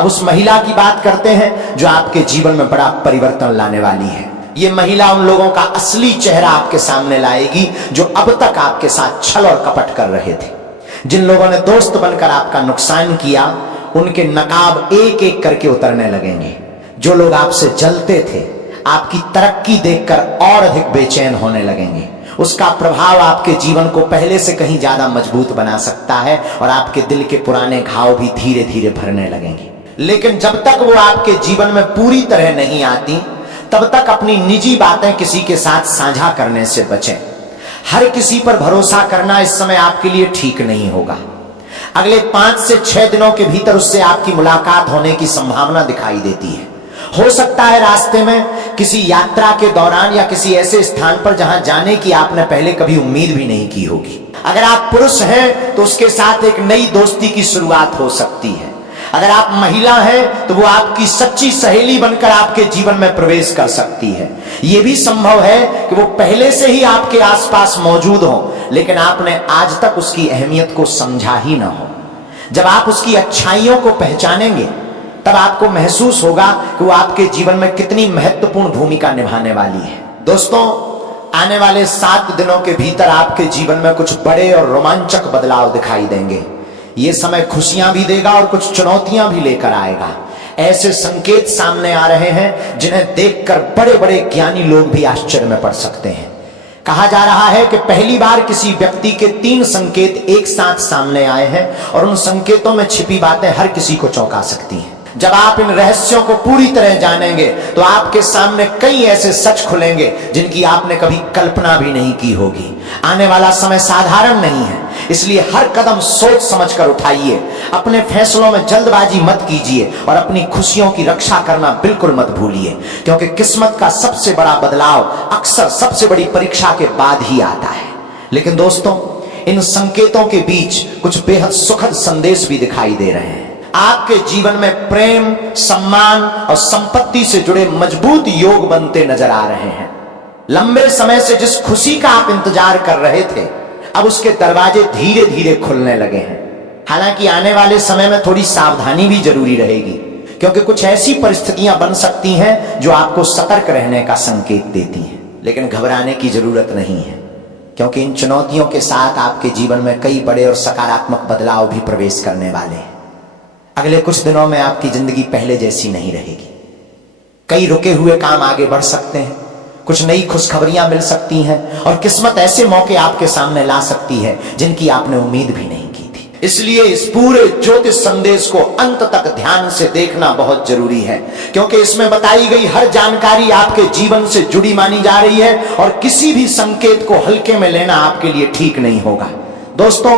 अब उस महिला की बात करते हैं जो आपके जीवन में बड़ा परिवर्तन लाने वाली है। ये महिला उन लोगों का असली चेहरा आपके सामने लाएगी जो अब तक आपके साथ छल और कपट कर रहे थे। जिन लोगों ने दोस्त बनकर आपका नुकसान किया, उनके नकाब एक एक करके उतरने लगेंगे। जो लोग आपसे जलते थे, आपकी तरक्की देखकर और अधिक बेचैन होने लगेंगे। उसका प्रभाव आपके जीवन को पहले से कहीं ज्यादा मजबूत बना सकता है और आपके दिल के पुराने घाव भी धीरे धीरे भरने लगेंगे। लेकिन जब तक वो आपके जीवन में पूरी तरह नहीं आती, तब तक अपनी निजी बातें किसी के साथ साझा करने से बचें। हर किसी पर भरोसा करना इस समय आपके लिए ठीक नहीं होगा। अगले 5 से 6 दिनों के भीतर उससे आपकी मुलाकात होने की संभावना दिखाई देती है। हो सकता है रास्ते में किसी यात्रा के दौरान या किसी ऐसे स्थान पर जहां जाने की आपने पहले कभी उम्मीद भी नहीं की होगी। अगर आप पुरुष हैं तो उसके साथ एक नई दोस्ती की शुरुआत हो सकती है। अगर आप महिला हैं तो वो आपकी सच्ची सहेली बनकर आपके जीवन में प्रवेश कर सकती है। यह भी संभव है कि वो पहले से ही आपके आसपास मौजूद हो, लेकिन आपने आज तक उसकी अहमियत को समझा ही ना हो। जब आप उसकी अच्छाइयों को पहचानेंगे, तब आपको महसूस होगा कि वो आपके जीवन में कितनी महत्वपूर्ण भूमिका निभाने वाली है। दोस्तों, आने वाले 7 दिनों के भीतर आपके जीवन में कुछ बड़े और रोमांचक बदलाव दिखाई देंगे। ये समय खुशियां भी देगा और कुछ चुनौतियां भी लेकर आएगा। ऐसे संकेत सामने आ रहे हैं जिन्हें देखकर बड़े बड़े ज्ञानी लोग भी आश्चर्य में पड़ सकते हैं। कहा जा रहा है कि पहली बार किसी व्यक्ति के 3 संकेत एक साथ सामने आए हैं और उन संकेतों में छिपी बातें हर किसी को चौंका सकती हैं। जब आप इन रहस्यों को पूरी तरह जानेंगे तो आपके सामने कई ऐसे सच खुलेंगे जिनकी आपने कभी कल्पना भी नहीं की होगी। आने वाला समय साधारण नहीं है, इसलिए हर कदम सोच समझकर उठाइए। अपने फैसलों में जल्दबाजी मत कीजिए और अपनी खुशियों की रक्षा करना बिल्कुल मत भूलिए, क्योंकि किस्मत का सबसे बड़ा बदलाव अक्सर सबसे बड़ी परीक्षा के बाद ही आता है। लेकिन दोस्तों, इन संकेतों के बीच कुछ बेहद सुखद संदेश भी दिखाई दे रहे हैं। आपके जीवन में प्रेम, सम्मान और संपत्ति से जुड़े मजबूत योग बनते नजर आ रहे हैं। लंबे समय से जिस खुशी का आप इंतजार कर रहे थे, अब उसके दरवाजे धीरे धीरे खुलने लगे हैं। हालांकि आने वाले समय में थोड़ी सावधानी भी जरूरी रहेगी, क्योंकि कुछ ऐसी परिस्थितियां बन सकती हैं जो आपको सतर्क रहने का संकेत देती हैं। लेकिन घबराने की जरूरत नहीं है, क्योंकि इन चुनौतियों के साथ आपके जीवन में कई बड़े और सकारात्मक बदलाव भी प्रवेश करने वाले हैं। अगले कुछ दिनों में आपकी जिंदगी पहले जैसी नहीं रहेगी। कई रुके हुए काम आगे बढ़ सकते हैं, कुछ नई खुशखबरियां मिल सकती हैं और किस्मत ऐसे मौके आपके सामने ला सकती है जिनकी आपने उम्मीद भी नहीं की थी। इसलिए इस पूरे ज्योतिष संदेश को अंत तक ध्यान से देखना बहुत जरूरी है, क्योंकि इसमें बताई गई हर जानकारी आपके जीवन से जुड़ी मानी जा रही है और किसी भी संकेत को हल्के में लेना आपके लिए ठीक नहीं होगा। दोस्तों,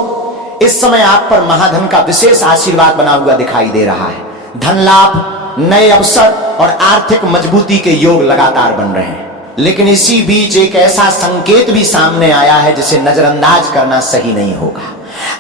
इस समय आप पर महाधन का विशेष आशीर्वाद बना हुआ दिखाई दे रहा है। धन लाभ, नए अवसर और आर्थिक मजबूती के योग लगातार बन रहे हैं। लेकिन इसी बीच एक ऐसा संकेत भी सामने आया है जिसे नजरअंदाज करना सही नहीं होगा।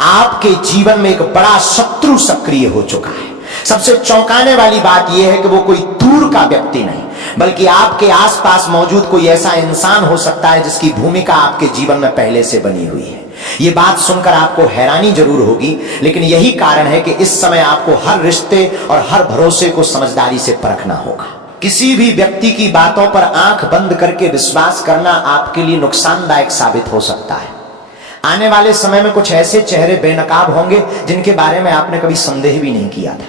आपके जीवन में एक बड़ा शत्रु सक्रिय हो चुका है। सबसे चौंकाने वाली बात यह है कि वो कोई दूर का व्यक्ति नहीं, बल्कि आपके आसपास मौजूद कोई ऐसा इंसान हो सकता है जिसकी भूमिका आपके जीवन में पहले से बनी हुई है। ये बात सुनकर आपको हैरानी जरूर होगी, लेकिन यही कारण है कि इस समय आपको हर रिश्ते और हर भरोसे को समझदारी से परखना होगा। किसी भी व्यक्ति की बातों पर आंख बंद करके विश्वास करना आपके लिए नुकसानदायक साबित हो सकता है। आने वाले समय में कुछ ऐसे चेहरे बेनकाब होंगे जिनके बारे में आपने कभी संदेह भी नहीं किया था।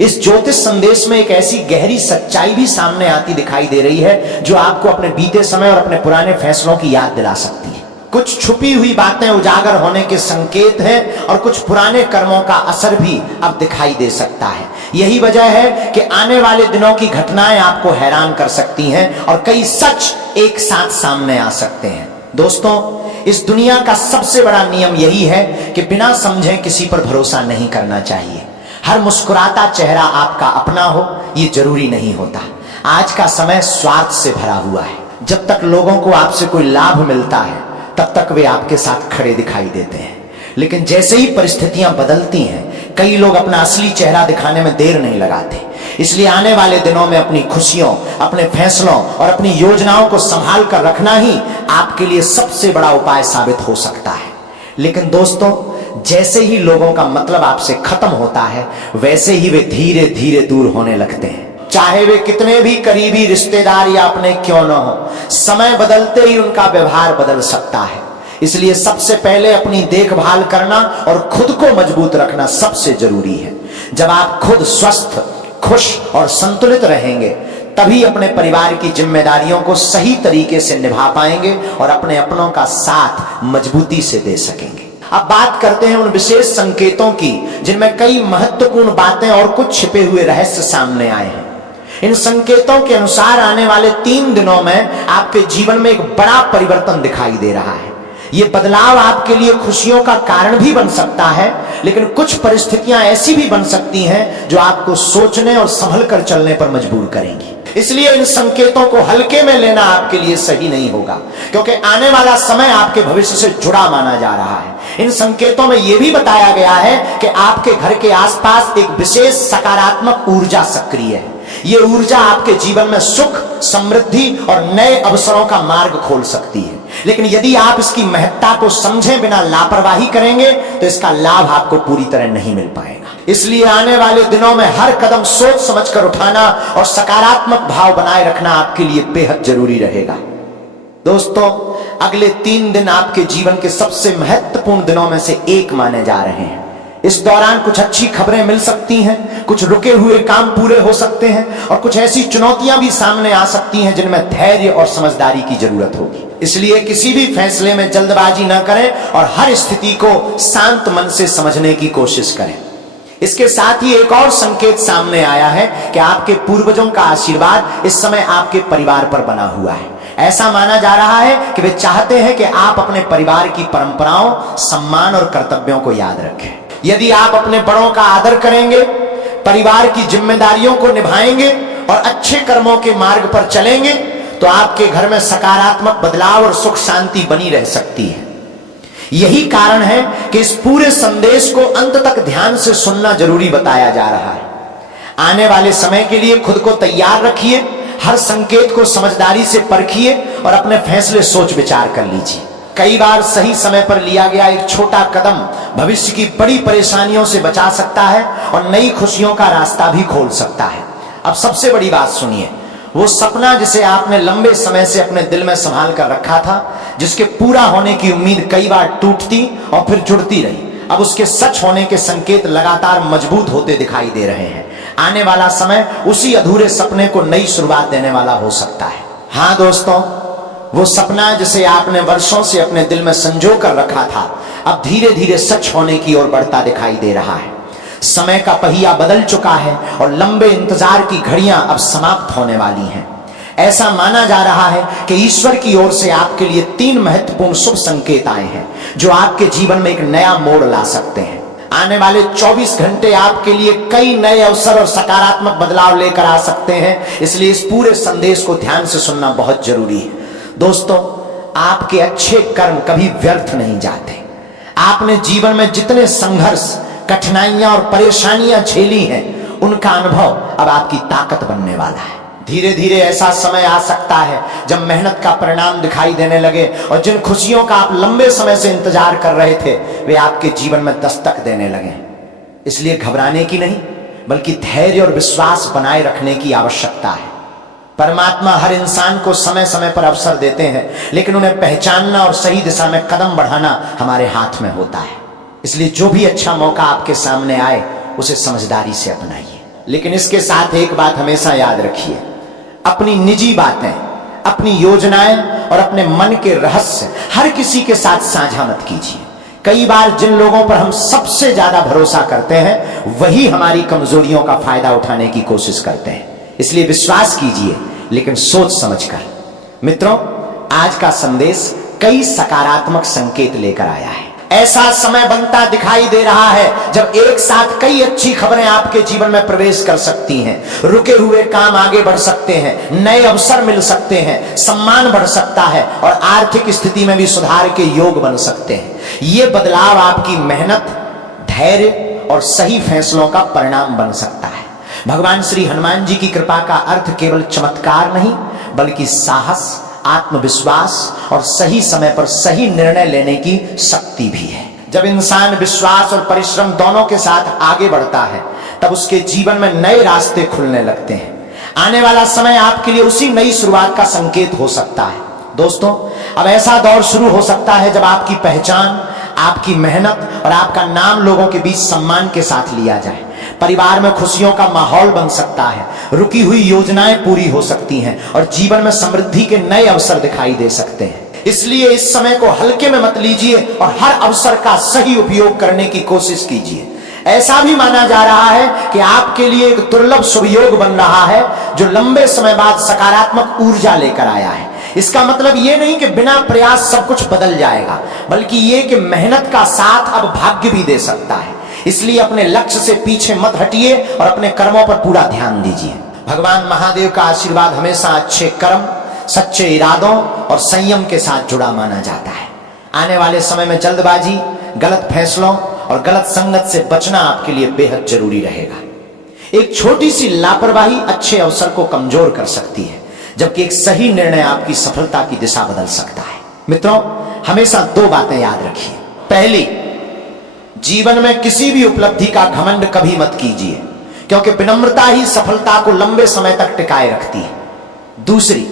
इस ज्योतिष संदेश में एक ऐसी गहरी सच्चाई भी सामने आती दिखाई दे रही है जो आपको अपने बीते समय और अपने पुराने फैसलों की याद दिला सकती है। कुछ छुपी हुई बातें उजागर होने के संकेत हैं और कुछ पुराने कर्मों का असर भी अब दिखाई दे सकता है। यही वजह है कि आने वाले दिनों की घटनाएं आपको हैरान कर सकती हैं और कई सच एक साथ सामने आ सकते हैं। दोस्तों, इस दुनिया का सबसे बड़ा नियम यही है कि बिना समझे किसी पर भरोसा नहीं करना चाहिए। हर मुस्कुराता चेहरा आपका अपना हो ये जरूरी नहीं होता। आज का समय स्वार्थ से भरा हुआ है। जब तक लोगों को आपसे कोई लाभ मिलता है तब तक वे आपके साथ खड़े दिखाई देते हैं, लेकिन जैसे ही परिस्थितियां बदलती हैं, कई लोग अपना असली चेहरा दिखाने में देर नहीं लगाते। इसलिए आने वाले दिनों में अपनी खुशियों, अपने फैसलों और अपनी योजनाओं को संभाल कर रखना ही आपके लिए सबसे बड़ा उपाय साबित हो सकता है। लेकिन दोस्तों, जैसे ही लोगों का मतलब आपसे खत्म होता है, वैसे ही वे धीरे धीरे दूर होने लगते हैं। चाहे वे कितने भी करीबी रिश्तेदार या अपने क्यों न हो, समय बदलते ही उनका व्यवहार बदल सकता है। इसलिए सबसे पहले अपनी देखभाल करना और खुद को मजबूत रखना सबसे जरूरी है। जब आप खुद स्वस्थ, खुश और संतुलित रहेंगे, तभी अपने परिवार की जिम्मेदारियों को सही तरीके से निभा पाएंगे और अपने अपनों का साथ मजबूती से दे सकेंगे। अब बात करते हैं उन विशेष संकेतों की जिनमें कई महत्वपूर्ण बातें और कुछ छिपे हुए रहस्य सामने आए हैं। इन संकेतों के अनुसार आने वाले 3 दिनों में आपके जीवन में एक बड़ा परिवर्तन दिखाई दे रहा है। यह बदलाव आपके लिए खुशियों का कारण भी बन सकता है, लेकिन कुछ परिस्थितियां ऐसी भी बन सकती हैं जो आपको सोचने और संभल कर चलने पर मजबूर करेंगी। इसलिए इन संकेतों को हल्के में लेना आपके लिए सही नहीं होगा, क्योंकि आने वाला समय आपके भविष्य से जुड़ा माना जा रहा है। इन संकेतों में यह भी बताया गया है कि आपके घर के आसपास एक विशेष सकारात्मक ऊर्जा सक्रिय है। यह ऊर्जा आपके जीवन में सुख, समृद्धि और नए अवसरों का मार्ग खोल सकती है। लेकिन यदि आप इसकी महत्ता को समझे बिना लापरवाही करेंगे तो इसका लाभ आपको पूरी तरह नहीं मिल पाएगा। इसलिए आने वाले दिनों में हर कदम सोच समझकर उठाना और सकारात्मक भाव बनाए रखना आपके लिए बेहद जरूरी रहेगा। दोस्तों, अगले 3 दिन आपके जीवन के सबसे महत्वपूर्ण दिनों में से एक माने जा रहे हैं। इस दौरान कुछ अच्छी खबरें मिल सकती हैं, कुछ रुके हुए काम पूरे हो सकते हैं और कुछ ऐसी चुनौतियां भी सामने आ सकती हैं जिनमें धैर्य और समझदारी की जरूरत होगी। इसलिए किसी भी फैसले में जल्दबाजी न करें और हर स्थिति को शांत मन से समझने की कोशिश करें। इसके साथ ही एक और संकेत सामने आया है कि आपके पूर्वजों का आशीर्वाद इस समय आपके परिवार पर बना हुआ है। ऐसा माना जा रहा है कि वे चाहते हैं कि आप अपने परिवार की परंपराओं, सम्मान और कर्तव्यों को याद रखें। यदि आप अपने बड़ों का आदर करेंगे, परिवार की जिम्मेदारियों को निभाएंगे और अच्छे कर्मों के मार्ग पर चलेंगे, तो आपके घर में सकारात्मक बदलाव और सुख शांति बनी रह सकती है। यही कारण है कि इस पूरे संदेश को अंत तक ध्यान से सुनना जरूरी बताया जा रहा है। आने वाले समय के लिए खुद को तैयार रखिए, हर संकेत को समझदारी से परखिए और अपने फैसले सोच विचार कर लीजिए। कई बार सही समय पर लिया गया एक छोटा कदम भविष्य की बड़ी परेशानियों से बचा सकता है और नई खुशियों का रास्ता भी खोल सकता है। अब सबसे बड़ी बात सुनिए, वो सपना जिसे आपने लंबे समय से अपने दिल में संभाल कर रखा था, जिसके पूरा होने की उम्मीद कई बार टूटती और फिर जुड़ती रही, अब उसके सच होने के संकेत लगातार मजबूत होते दिखाई दे रहे हैं। आने वाला समय उसी अधूरे सपने को नई शुरुआत देने वाला हो सकता है। हाँ दोस्तों, वो सपना जिसे आपने वर्षों से अपने दिल में संजो कर रखा था, अब धीरे धीरे सच होने की ओर बढ़ता दिखाई दे रहा है। समय का पहिया बदल चुका है और लंबे इंतजार की घड़ियां अब समाप्त होने वाली हैं। ऐसा माना जा रहा है कि ईश्वर की ओर से आपके लिए 3 महत्वपूर्ण शुभ संकेत आए हैं जो आपके जीवन में एक नया मोड़ ला सकते हैं। आने वाले 24 घंटे आपके लिए कई नए अवसर और सकारात्मक बदलाव लेकर आ सकते हैं। इसलिए इस पूरे संदेश को ध्यान से सुनना बहुत जरूरी है। दोस्तों, आपके अच्छे कर्म कभी व्यर्थ नहीं जाते। आपने जीवन में जितने संघर्ष, कठिनाइयां और परेशानियां झेली हैं, उनका अनुभव अब आपकी ताकत बनने वाला है। धीरे धीरे ऐसा समय आ सकता है जब मेहनत का परिणाम दिखाई देने लगे और जिन खुशियों का आप लंबे समय से इंतजार कर रहे थे, वे आपके जीवन में दस्तक देने लगे। इसलिए घबराने की नहीं, बल्कि धैर्य और विश्वास बनाए रखने की आवश्यकता है। परमात्मा हर इंसान को समय समय पर अवसर देते हैं, लेकिन उन्हें पहचानना और सही दिशा में कदम बढ़ाना हमारे हाथ में होता है। इसलिए जो भी अच्छा मौका आपके सामने आए, उसे समझदारी से अपनाइए। लेकिन इसके साथ एक बात हमेशा याद रखिए, अपनी निजी बातें, अपनी योजनाएं और अपने मन के रहस्य हर किसी के साथ साझा मत कीजिए। कई बार जिन लोगों पर हम सबसे ज्यादा भरोसा करते हैं, वही हमारी कमजोरियों का फायदा उठाने की कोशिश करते हैं। इसलिए विश्वास कीजिए, लेकिन सोच समझकर। मित्रों, आज का संदेश कई सकारात्मक संकेत लेकर आया है। ऐसा समय बनता दिखाई दे रहा है जब एक साथ कई अच्छी खबरें आपके जीवन में प्रवेश कर सकती हैं। रुके हुए काम आगे बढ़ सकते हैं, नए अवसर मिल सकते हैं, सम्मान बढ़ सकता है और आर्थिक स्थिति में भी सुधार के योग बन सकते हैं। ये बदलाव आपकी मेहनत, धैर्य और सही फैसलों का परिणाम बन सकता है। भगवान श्री हनुमान जी की कृपा का अर्थ केवल चमत्कार नहीं, बल्कि साहस, आत्मविश्वास और सही समय पर सही निर्णय लेने की शक्ति भी है। जब इंसान विश्वास और परिश्रम दोनों के साथ आगे बढ़ता है तब उसके जीवन में नए रास्ते खुलने लगते हैं। आने वाला समय आपके लिए उसी नई शुरुआत का संकेत हो सकता है। दोस्तों, अब ऐसा दौर शुरू हो सकता है जब आपकी पहचान, आपकी मेहनत और आपका नाम लोगों के बीच सम्मान के साथ लिया जाए। परिवार में खुशियों का माहौल बन सकता है, रुकी हुई योजनाएं पूरी हो सकती हैं और जीवन में समृद्धि के नए अवसर दिखाई दे सकते हैं। इसलिए इस समय को हल्के में मत लीजिए और हर अवसर का सही उपयोग करने की कोशिश कीजिए। ऐसा भी माना जा रहा है कि आपके लिए एक दुर्लभ शुभ योग बन रहा है जो लंबे समय बाद सकारात्मक ऊर्जा लेकर आया है। इसका मतलब ये नहीं कि बिना प्रयास सब कुछ बदल जाएगा, बल्कि ये कि मेहनत का साथ अब भाग्य भी दे सकता है। इसलिए अपने लक्ष्य से पीछे मत हटिए और अपने कर्मों पर पूरा ध्यान दीजिए। भगवान महादेव का आशीर्वाद हमेशा अच्छे कर्म, सच्चे इरादों और संयम के साथ जुड़ा माना जाता है। आने वाले समय में जल्दबाजी, गलत फैसलों और गलत संगत से बचना आपके लिए बेहद जरूरी रहेगा। एक छोटी सी लापरवाही अच्छे अवसर को कमजोर कर सकती है, जबकि एक सही निर्णय आपकी सफलता की दिशा बदल सकता है। मित्रों, हमेशा दो बातें याद रखिए। पहली, जीवन में किसी भी उपलब्धि का घमंड कभी मत कीजिए, क्योंकि विनम्रता ही सफलता को लंबे समय तक टिकाए रखती है। दूसरी,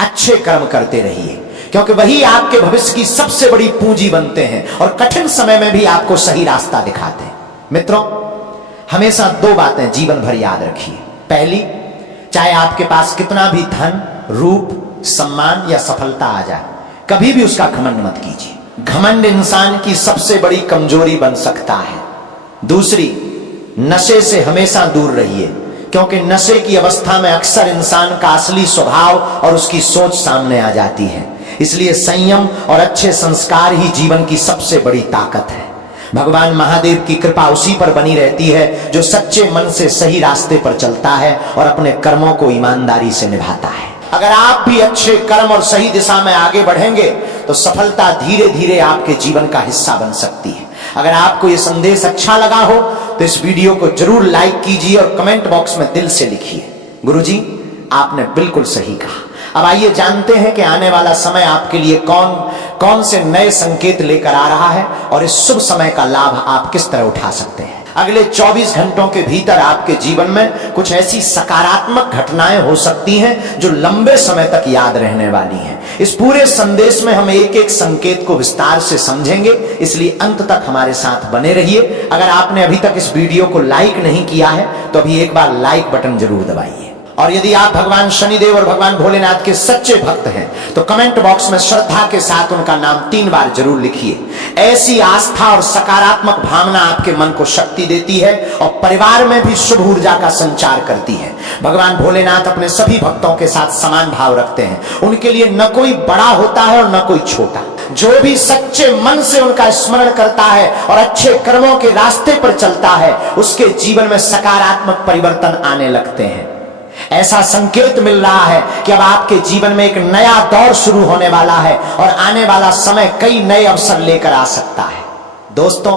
अच्छे कर्म करते रहिए, क्योंकि वही आपके भविष्य की सबसे बड़ी पूंजी बनते हैं और कठिन समय में भी आपको सही रास्ता दिखाते हैं। मित्रों, हमेशा दो बातें जीवन भर याद रखिए। पहली, चाहे आपके पास कितना भी धन, रूप, सम्मान या सफलता आ जाए, कभी भी उसका घमंड मत कीजिए। घमंड इंसान की सबसे बड़ी कमजोरी बन सकता है। दूसरी, नशे से हमेशा दूर रहिए, क्योंकि नशे की अवस्था में अक्सर इंसान का असली स्वभाव और उसकी सोच सामने आ जाती है। इसलिए संयम और अच्छे संस्कार ही जीवन की सबसे बड़ी ताकत है। भगवान महादेव की कृपा उसी पर बनी रहती है जो सच्चे मन से सही रास्ते पर चलता है और अपने कर्मों को ईमानदारी से निभाता है। अगर आप भी अच्छे कर्म और सही दिशा में आगे बढ़ेंगे तो सफलता धीरे धीरे आपके जीवन का हिस्सा बन सकती है। अगर आपको यह संदेश अच्छा लगा हो तो इस वीडियो को जरूर लाइक कीजिए और कमेंट बॉक्स में दिल से लिखिए, गुरुजी आपने बिल्कुल सही कहा। अब आइए जानते हैं कि आने वाला समय आपके लिए कौन कौन से नए संकेत लेकर आ रहा है और इस शुभ समय का लाभ आप किस तरह उठा सकते हैं। अगले 24 घंटों के भीतर आपके जीवन में कुछ ऐसी सकारात्मक घटनाएं हो सकती हैं जो लंबे समय तक याद रहने वाली हैं। इस पूरे संदेश में हम एक एक संकेत को विस्तार से समझेंगे, इसलिए अंत तक हमारे साथ बने रहिए। अगर आपने अभी तक इस वीडियो को लाइक नहीं किया है तो अभी एक बार लाइक बटन जरूर दबाइए। और यदि आप भगवान शनिदेव और भगवान भोलेनाथ के सच्चे भक्त हैं तो कमेंट बॉक्स में श्रद्धा के साथ उनका नाम 3 बार जरूर लिखिए। ऐसी आस्था और सकारात्मक भावना आपके मन को शक्ति देती है और परिवार में भी शुभ ऊर्जा का संचार करती है। भगवान भोलेनाथ अपने सभी भक्तों के साथ समान भाव रखते हैं। उनके लिए न कोई बड़ा होता है और न कोई छोटा। जो भी सच्चे मन से उनका स्मरण करता है और अच्छे कर्मों के रास्ते पर चलता है, उसके जीवन में सकारात्मक परिवर्तन आने लगते हैं। ऐसा संकेत मिल रहा है कि अब आपके जीवन में एक नया दौर शुरू होने वाला है और आने वाला समय कई नए अवसर लेकर आ सकता है। दोस्तों,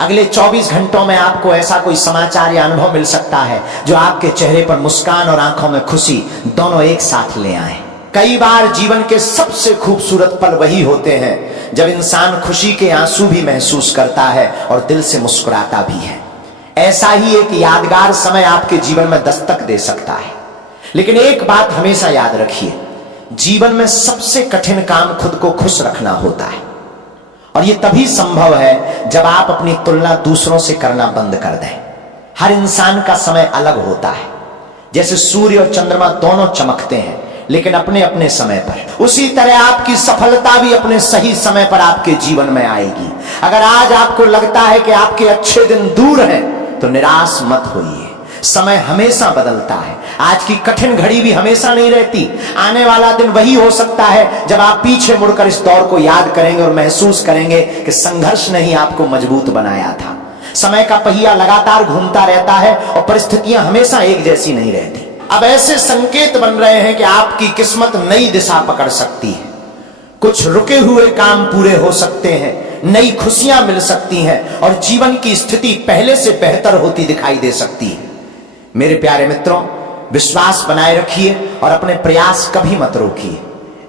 अगले 24 घंटों में आपको ऐसा कोई समाचार या अनुभव मिल सकता है जो आपके चेहरे पर मुस्कान और आंखों में खुशी दोनों एक साथ ले आए। कई बार जीवन के सबसे खूबसूरत पल वही होते हैं जब इंसान खुशी के आंसू भी महसूस करता है और दिल से मुस्कुराता भी है। ऐसा ही एक यादगार समय आपके जीवन में दस्तक दे सकता है। लेकिन एक बात हमेशा याद रखिए, जीवन में सबसे कठिन काम खुद को खुश रखना होता है और यह तभी संभव है जब आप अपनी तुलना दूसरों से करना बंद कर दें। हर इंसान का समय अलग होता है। जैसे सूर्य और चंद्रमा दोनों चमकते हैं लेकिन अपने अपने समय पर, उसी तरह आपकी सफलता भी अपने सही समय पर आपके जीवन में आएगी। अगर आज आपको लगता है कि आपके अच्छे दिन दूर हैं तो निराश मत होइए। समय हमेशा बदलता है। आज की कठिन घड़ी भी हमेशा नहीं रहती। आने वाला दिन वही हो सकता है जब आप पीछे मुड़कर इस दौर को याद करेंगे और महसूस करेंगे कि संघर्ष ने ही आपको मजबूत बनाया था। समय का पहिया लगातार घूमता रहता है और परिस्थितियां हमेशा एक जैसी नहीं रहती। अब ऐसे संकेत बन रहे हैं कि आपकी किस्मत नई दिशा पकड़ सकती है। कुछ रुके हुए काम पूरे हो सकते हैं, नई खुशियां मिल सकती हैं और जीवन की स्थिति पहले से बेहतर होती दिखाई दे सकती है। मेरे प्यारे मित्रों, विश्वास बनाए रखिए और अपने प्रयास कभी मत रोकिए।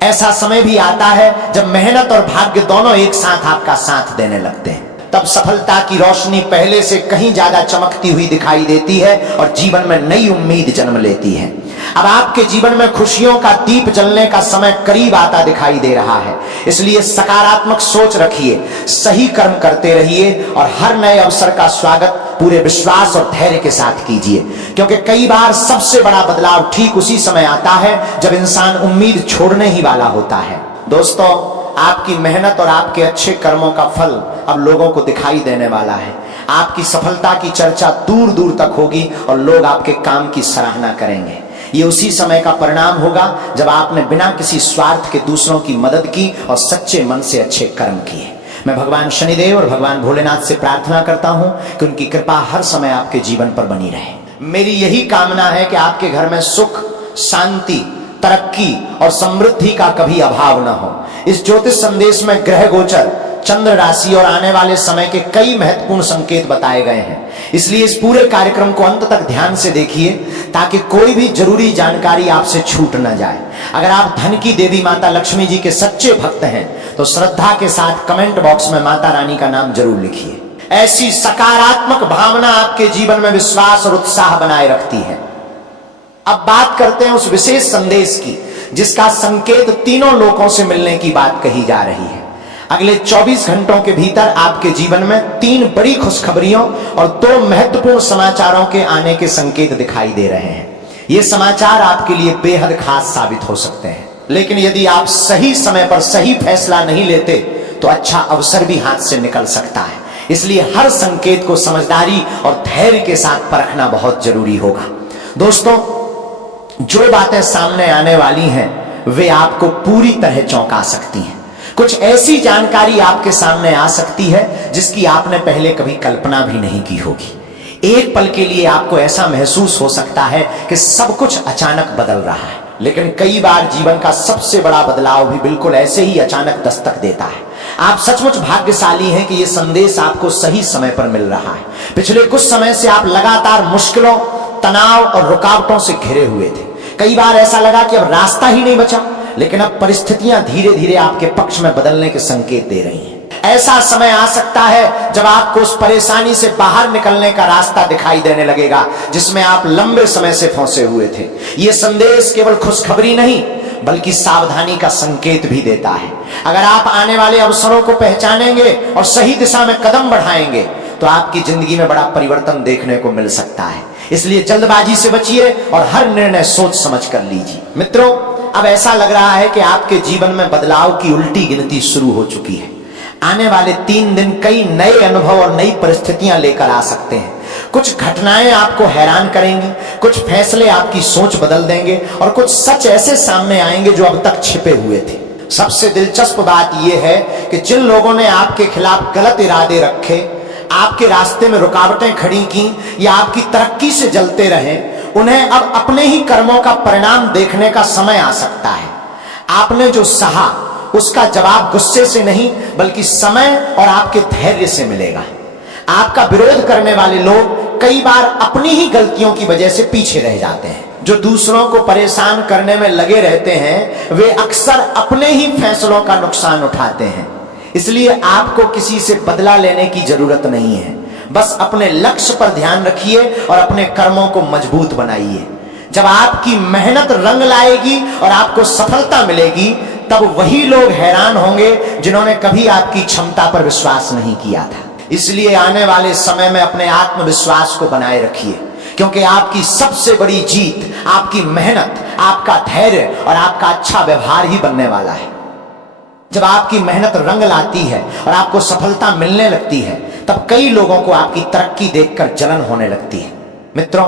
ऐसा समय भी आता है जब मेहनत और भाग्य दोनों एक साथ आपका साथ देने लगते हैं। तब सफलता की रोशनी पहले से कहीं ज्यादा चमकती हुई दिखाई देती है और जीवन में नई उम्मीद जन्म लेती है। अब आपके जीवन में खुशियों का दीप जलने का समय करीब आता दिखाई दे रहा है। इसलिए सकारात्मक सोच रखिए, सही कर्म करते रहिए और हर नए अवसर का स्वागत पूरे विश्वास और धैर्य के साथ कीजिए, क्योंकि कई बार सबसे बड़ा बदलाव ठीक उसी समय आता है जब इंसान उम्मीद छोड़ने ही वाला होता है। दोस्तों, आपकी मेहनत और आपके अच्छे कर्मों का फल अब लोगों को दिखाई देने वाला है। आपकी सफलता की चर्चा दूर दूर तक होगी और लोग आपके काम की सराहना करेंगे। ये उसी समय का परिणाम होगा जब आपने बिना किसी स्वार्थ के दूसरों की मदद की और सच्चे मन से अच्छे कर्म किए। मैं भगवान शनिदेव और भगवान भोलेनाथ से प्रार्थना करता हूं कि उनकी कृपा हर समय आपके जीवन पर बनी रहे। मेरी यही कामना है कि आपके घर में सुख, शांति, तरक्की और समृद्धि का कभी अभाव न हो। इस ज्योतिष संदेश में ग्रह गोचर, चंद्र राशि और आने वाले समय के कई महत्वपूर्ण संकेत बताए गए हैं। इसलिए इस पूरे कार्यक्रम को अंत तक ध्यान से देखिए ताकि कोई भी जरूरी जानकारी आपसे छूट न जाए। अगर आप धन की देवी माता लक्ष्मी जी के सच्चे भक्त हैं तो श्रद्धा के साथ कमेंट बॉक्स में माता रानी का नाम जरूर लिखिए। ऐसी सकारात्मक भावना आपके जीवन में विश्वास और उत्साह बनाए रखती है। अब बात करते हैं उस विशेष संदेश की जिसका संकेत तीनों लोकों से मिलने की बात कही जा रही है। अगले 24 घंटों के भीतर आपके जीवन में 3 बड़ी खुशखबरियों और 2 महत्वपूर्ण समाचारों के आने के संकेत दिखाई दे रहे हैं। ये समाचार आपके लिए बेहद खास साबित हो सकते हैं, लेकिन यदि आप सही समय पर सही फैसला नहीं लेते तो अच्छा अवसर भी हाथ से निकल सकता है। इसलिए हर संकेत को समझदारी और धैर्य के साथ परखना बहुत जरूरी होगा। दोस्तों, जो बातें सामने आने वाली हैं वे आपको पूरी तरह चौंका सकती हैं। कुछ ऐसी जानकारी आपके सामने आ सकती है जिसकी आपने पहले कभी कल्पना भी नहीं की होगी। एक पल के लिए आपको ऐसा महसूस हो सकता है कि सब कुछ अचानक बदल रहा है, लेकिन कई बार जीवन का सबसे बड़ा बदलाव भी बिल्कुल ऐसे ही अचानक दस्तक देता है। आप सचमुच भाग्यशाली हैं कि यह संदेश आपको सही समय पर मिल रहा है। पिछले कुछ समय से आप लगातार मुश्किलों, तनाव और रुकावटों से घिरे हुए थे। कई बार ऐसा लगा कि अब रास्ता ही नहीं बचा, लेकिन अब परिस्थितियां धीरे धीरे आपके पक्ष में बदलने के संकेत दे रही हैं। ऐसा समय आ सकता है जब आपको उस परेशानी से बाहर निकलने का रास्ता दिखाई देने लगेगा जिसमें आप लंबे समय से फंसे हुए थे। यह संदेश केवल खुशखबरी नहीं बल्कि सावधानी का संकेत भी देता है। अगर आप आने वाले अवसरों को पहचानेंगे और सही दिशा में कदम बढ़ाएंगे तो आपकी जिंदगी में बड़ा परिवर्तन देखने को मिल सकता है। इसलिए जल्दबाजी से बचिए और हर निर्णय सोच समझ कर लीजिए। मित्रों, अब ऐसा लग रहा है कि आपके जीवन में बदलाव की उल्टी गिनती शुरू हो चुकी है। आने वाले 3 दिन कई नए अनुभव और नई परिस्थितियां लेकर आ सकते हैं। कुछ घटनाएं आपको हैरान करेंगी, कुछ फैसले आपकी सोच बदल देंगे और कुछ सच ऐसे सामने आएंगे जो अब तक छिपे हुए थे। सबसे दिलचस्प बात यह है कि जिन लोगों ने आपके खिलाफ गलत इरादे रखे, आपके रास्ते में रुकावटें खड़ी की या आपकी तरक्की से जलते रहे, उन्हें अब अपने ही कर्मों का परिणाम देखने का समय आ सकता है। आपने जो सहा उसका जवाब गुस्से से नहीं बल्कि समय और आपके धैर्य से मिलेगा। आपका विरोध करने वाले लोग कई बार अपनी ही गलतियों की वजह से पीछे रह जाते हैं। जो दूसरों को परेशान करने में लगे रहते हैं वे अक्सर अपने ही फैसलों का नुकसान उठाते हैं। इसलिए आपको किसी से बदला लेने की जरूरत नहीं है। बस अपने लक्ष्य पर ध्यान रखिए और अपने कर्मों को मजबूत बनाइए। जब आपकी मेहनत रंग लाएगी और आपको सफलता मिलेगी तब वही लोग हैरान होंगे जिन्होंने कभी आपकी क्षमता पर विश्वास नहीं किया था। इसलिए आने वाले समय में अपने आत्मविश्वास को बनाए रखिए, क्योंकि आपकी सबसे बड़ी जीत आपकी मेहनत, आपका धैर्य और आपका अच्छा व्यवहार ही बनने वाला है। जब आपकी मेहनत रंग लाती है और आपको सफलता मिलने लगती है तब कई लोगों को आपकी तरक्की देखकर जलन होने लगती है। मित्रों,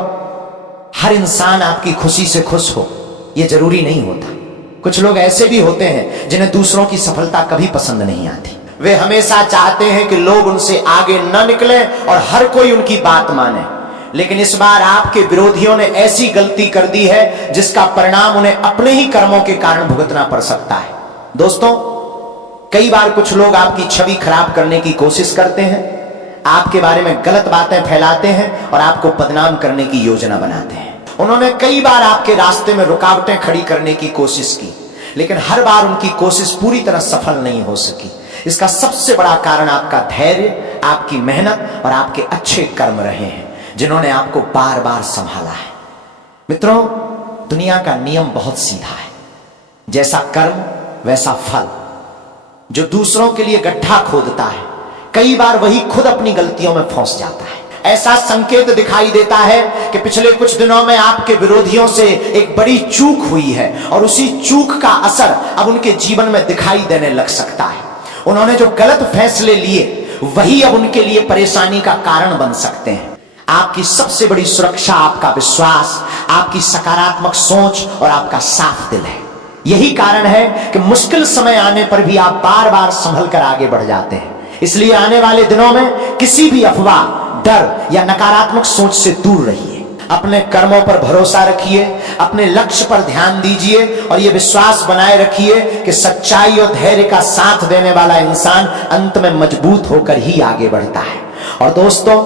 हर इंसान आपकी खुशी से खुश हो यह जरूरी नहीं होता। कुछ लोग ऐसे भी होते हैं जिन्हें दूसरों की सफलता कभी पसंद नहीं आती। वे हमेशा चाहते हैं कि लोग उनसे आगे न निकले और हर कोई उनकी बात माने। लेकिन इस बार आपके विरोधियों ने ऐसी गलती कर दी है जिसका परिणाम उन्हें अपने ही कर्मों के कारण भुगतना पड़ सकता है। दोस्तों, कई बार कुछ लोग आपकी छवि खराब करने की कोशिश करते हैं, आपके बारे में गलत बातें फैलाते हैं और आपको बदनाम करने की योजना बनाते हैं। उन्होंने कई बार आपके रास्ते में रुकावटें खड़ी करने की कोशिश की, लेकिन हर बार उनकी कोशिश पूरी तरह सफल नहीं हो सकी। इसका सबसे बड़ा कारण आपका धैर्य, आपकी मेहनत और आपके अच्छे कर्म रहे हैं, जिन्होंने आपको बार बार संभाला है। मित्रों, दुनिया का नियम बहुत सीधा है, जैसा कर्म वैसा फल। जो दूसरों के लिए गड्ढा खोदता है, कई बार वही खुद अपनी गलतियों में फंस जाता है। ऐसा संकेत दिखाई देता है कि पिछले कुछ दिनों में आपके विरोधियों से एक बड़ी चूक हुई है और उसी चूक का असर अब उनके जीवन में दिखाई देने लग सकता है। उन्होंने जो गलत फैसले लिए वही अब उनके लिए परेशानी का कारण बन सकते हैं। आपकी सबसे बड़ी सुरक्षा आपका विश्वास, आपकी सकारात्मक सोच और आपका साफ दिल है। यही कारण है कि मुश्किल समय आने पर भी आप बार बार संभल कर आगे बढ़ जाते हैं। इसलिए आने वाले दिनों में किसी भी अफवाह, डर या नकारात्मक सोच से दूर रहिए। अपने कर्मों पर भरोसा रखिए, अपने लक्ष्य पर ध्यान दीजिए और यह विश्वास बनाए रखिए कि सच्चाई और धैर्य का साथ देने वाला इंसान अंत में मजबूत होकर ही आगे बढ़ता है। और दोस्तों,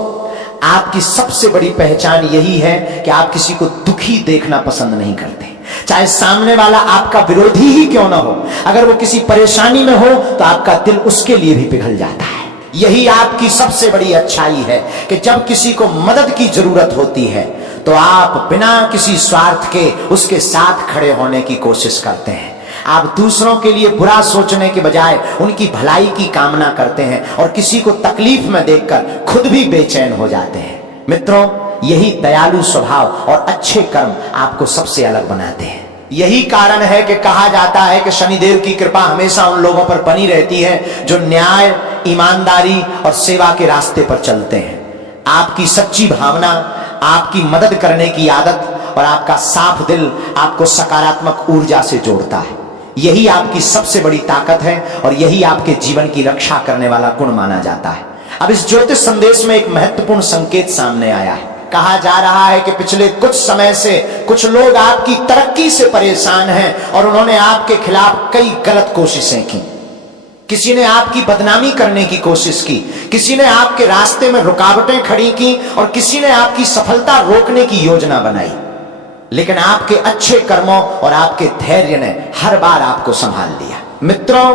आपकी सबसे बड़ी पहचान यही है कि आप किसी को दुखी देखना पसंद नहीं करते, चाहे सामने वाला आपका विरोधी ही क्यों ना हो। अगर वो किसी परेशानी में हो तो आपका दिल उसके लिए भी पिघल जाता है। यही आपकी सबसे बड़ी अच्छाई है कि जब किसी को मदद की जरूरत होती है तो आप बिना किसी स्वार्थ के उसके साथ खड़े होने की कोशिश करते हैं। आप दूसरों के लिए बुरा सोचने के बजाय उनकी भलाई की कामना करते हैं और किसी को तकलीफ में देखकर खुद भी बेचैन हो जाते हैं। मित्रों, यही दयालु स्वभाव और अच्छे कर्म आपको सबसे अलग बनाते हैं। यही कारण है कि कहा जाता है कि शनिदेव की कृपा हमेशा उन लोगों पर बनी रहती है जो न्याय, ईमानदारी और सेवा के रास्ते पर चलते हैं। आपकी सच्ची भावना, आपकी मदद करने की आदत और आपका साफ दिल आपको सकारात्मक ऊर्जा से जोड़ता है। यही आपकी सबसे बड़ी ताकत है और यही आपके जीवन की रक्षा करने वाला गुण माना जाता है। अब इस ज्योतिष संदेश में एक महत्वपूर्ण संकेत सामने आया है। कहा जा रहा है कि पिछले कुछ समय से कुछ लोग आपकी तरक्की से परेशान हैं और उन्होंने आपके खिलाफ कई गलत कोशिशें की। किसी ने आपकी बदनामी करने की कोशिश की, किसी ने आपके रास्ते में रुकावटें खड़ी की और किसी ने आपकी सफलता रोकने की योजना बनाई। लेकिन आपके अच्छे कर्मों और आपके धैर्य ने हर बार आपको संभाल लिया। मित्रों,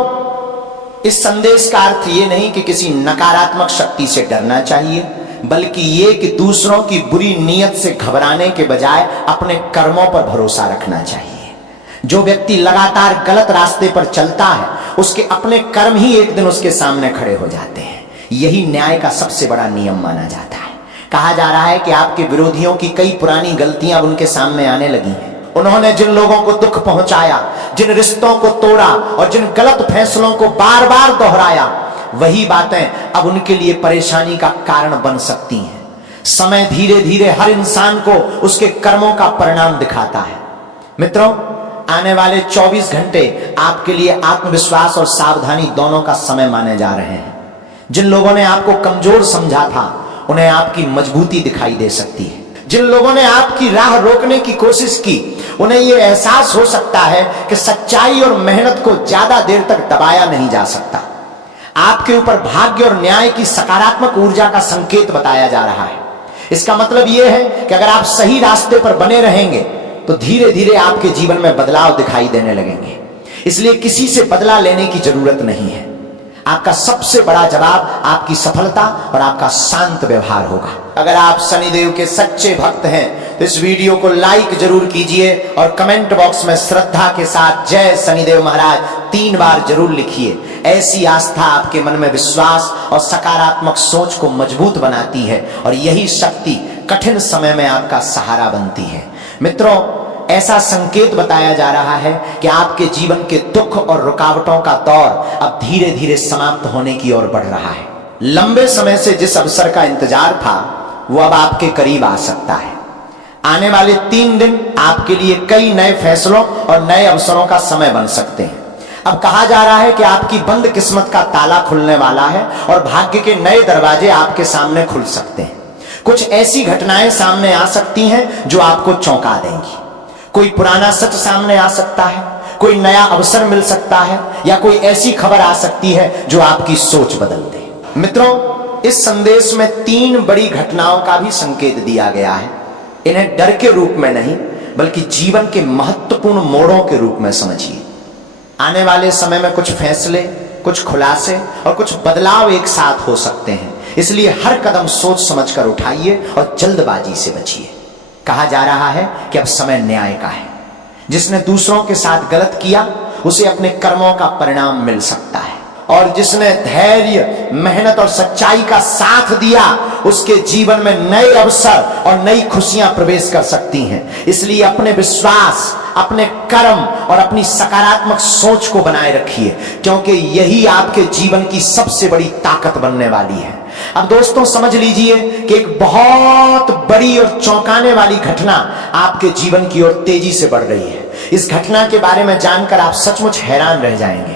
इस संदेश का अर्थ ये नहीं कि किसी नकारात्मक शक्ति से डरना चाहिए, बल्कि ये कि दूसरों की बुरी नीयत से घबराने के बजाय अपने कर्मों पर भरोसा रखना चाहिए। जो व्यक्ति लगातार गलत रास्ते पर चलता है, उसके अपने कर्म ही एक दिन उसके सामने खड़े हो जाते हैं। यही न्याय का सबसे बड़ा नियम माना जाता है। कहा जा रहा है कि आपके विरोधियों की कई पुरानी गलतियां उनके सामने आने लगी हैं। उन्होंने जिन लोगों को दुख पहुंचाया, जिन रिश्तों को तोड़ा और जिन गलत फैसलों को बार बार दोहराया, वही बातें अब उनके लिए परेशानी का कारण बन सकती हैं। समय धीरे धीरे हर इंसान को उसके कर्मों का परिणाम दिखाता है। मित्रों, आने वाले 24 घंटे आपके लिए आत्मविश्वास और सावधानी दोनों का समय माने जा रहे हैं। जिन लोगों ने आपको कमजोर समझा था, उन्हें आपकी मजबूती दिखाई दे सकती है। जिन लोगों ने आपकी राह रोकने की कोशिश की, उन्हें यह एहसास हो सकता है कि सच्चाई और मेहनत को ज्यादा देर तक दबाया नहीं जा सकता। आपके ऊपर भाग्य और न्याय की सकारात्मक ऊर्जा का संकेत बताया जा रहा है। इसका मतलब यह है कि अगर आप सही रास्ते पर बने रहेंगे तो धीरे धीरे आपके जीवन में बदलाव दिखाई देने लगेंगे। इसलिए किसी से बदला लेने की जरूरत नहीं है। आपका सबसे बड़ा जवाब आपकी सफलता और आपका शांत व्यवहार होगा। अगर आप शनिदेव के सच्चे भक्त हैं तो इस वीडियो को लाइक जरूर कीजिए और कमेंट बॉक्स में श्रद्धा के साथ जय शनिदेव महाराज 3 बार जरूर लिखिए। ऐसी आस्था आपके मन में विश्वास और सकारात्मक सोच को मजबूत बनाती है और यही शक्ति कठिन समय में आपका सहारा बनती है। मित्रों, ऐसा संकेत बताया जा रहा है कि आपके जीवन के दुख और रुकावटों का दौर अब धीरे धीरे समाप्त होने की ओर बढ़ रहा है। लंबे समय से जिस अवसर का इंतजार था, वो अब आपके करीब आ सकता है। आने वाले 3 दिन आपके लिए कई नए फैसलों और नए अवसरों का समय बन सकते हैं। अब कहा जा रहा है कि आपकी बंद किस्मत का ताला खुलने वाला है और भाग्य के नए दरवाजे आपके सामने खुल सकते हैं। कुछ ऐसी घटनाएं सामने आ सकती हैं जो आपको चौंका देंगी। कोई पुराना सच सामने आ सकता है, कोई नया अवसर मिल सकता है या कोई ऐसी खबर आ सकती है जो आपकी सोच बदल दे। मित्रों, इस संदेश में 3 बड़ी घटनाओं का भी संकेत दिया गया है। इन्हें डर के रूप में नहीं, बल्कि जीवन के महत्वपूर्ण मोड़ों के रूप में समझिए। आने वाले समय में कुछ फैसले, कुछ खुलासे और कुछ बदलाव एक साथ हो सकते हैं, इसलिए हर कदम सोच समझकर उठाइए और जल्दबाजी से बचिए। कहा जा रहा है कि अब समय न्याय का है। जिसने दूसरों के साथ गलत किया उसे अपने कर्मों का परिणाम मिल सकता है, और जिसने धैर्य, मेहनत और सच्चाई का साथ दिया उसके जीवन में नए अवसर और नई खुशियां प्रवेश कर सकती हैं। इसलिए अपने विश्वास, अपने कर्म और अपनी सकारात्मक सोच को बनाए रखिए, क्योंकि यही आपके जीवन की सबसे बड़ी ताकत बनने वाली है। अब दोस्तों समझ लीजिए कि एक बहुत बड़ी और चौंकाने वाली घटना आपके जीवन की ओर तेजी से बढ़ रही है। इस घटना के बारे में जानकर आप सचमुच हैरान रह जाएंगे।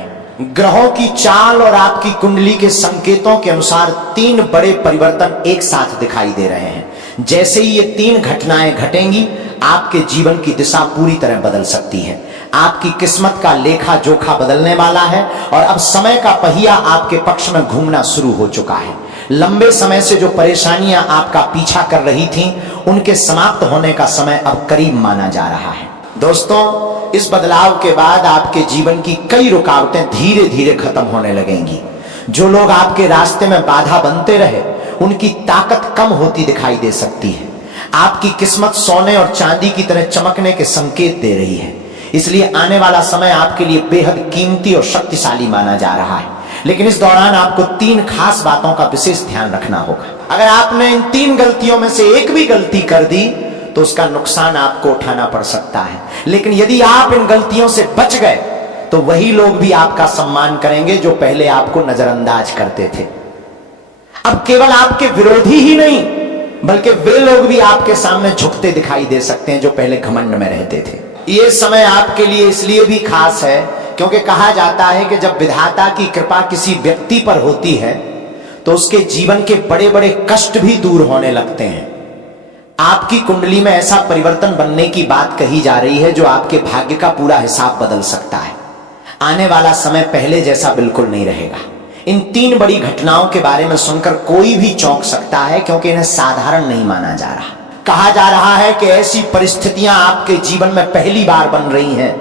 ग्रहों की चाल और आपकी कुंडली के संकेतों के अनुसार 3 बड़े परिवर्तन एक साथ दिखाई दे रहे हैं। जैसे ही ये 3 घटनाएं घटेंगी, आपके जीवन की दिशा पूरी तरह बदल सकती है। आपकी किस्मत का लेखा जोखा बदलने वाला है और अब समय का पहिया आपके पक्ष में घूमना शुरू हो चुका है। लंबे समय से जो परेशानियां आपका पीछा कर रही थीं, उनके समाप्त होने का समय अब करीब माना जा रहा है। दोस्तों, इस बदलाव के बाद आपके जीवन की कई रुकावटें धीरे धीरे खत्म होने लगेंगी। जो लोग आपके रास्ते में बाधा बनते रहे, उनकी ताकत कम होती दिखाई दे सकती है। आपकी किस्मत सोने और चांदी की तरह चमकने के संकेत दे रही है। इसलिए आने वाला समय आपके लिए बेहद कीमती और शक्तिशाली माना जा रहा है। लेकिन इस दौरान आपको 3 खास बातों का विशेष ध्यान रखना होगा। अगर आपने इन 3 गलतियों में से एक भी गलती कर दी तो उसका नुकसान आपको उठाना पड़ सकता है। लेकिन यदि आप इन गलतियों से बच गए तो वही लोग भी आपका सम्मान करेंगे जो पहले आपको नजरअंदाज करते थे। अब केवल आपके विरोधी ही नहीं, बल्कि वे लोग भी आपके सामने झुकते दिखाई दे सकते हैं जो पहले घमंड में रहते थे। यह समय आपके लिए इसलिए भी खास है क्योंकि कहा जाता है कि जब विधाता की कृपा किसी व्यक्ति पर होती है तो उसके जीवन के बड़े बड़े कष्ट भी दूर होने लगते हैं। आपकी कुंडली में ऐसा परिवर्तन बनने की बात कही जा रही है जो आपके भाग्य का पूरा हिसाब बदल सकता है। आने वाला समय पहले जैसा बिल्कुल नहीं रहेगा। इन 3 बड़ी घटनाओं के बारे में सुनकर कोई भी चौंक सकता है क्योंकि इन्हें साधारण नहीं माना जा रहा। कहा जा रहा है कि ऐसी परिस्थितियां आपके जीवन में पहली बार बन रही हैं।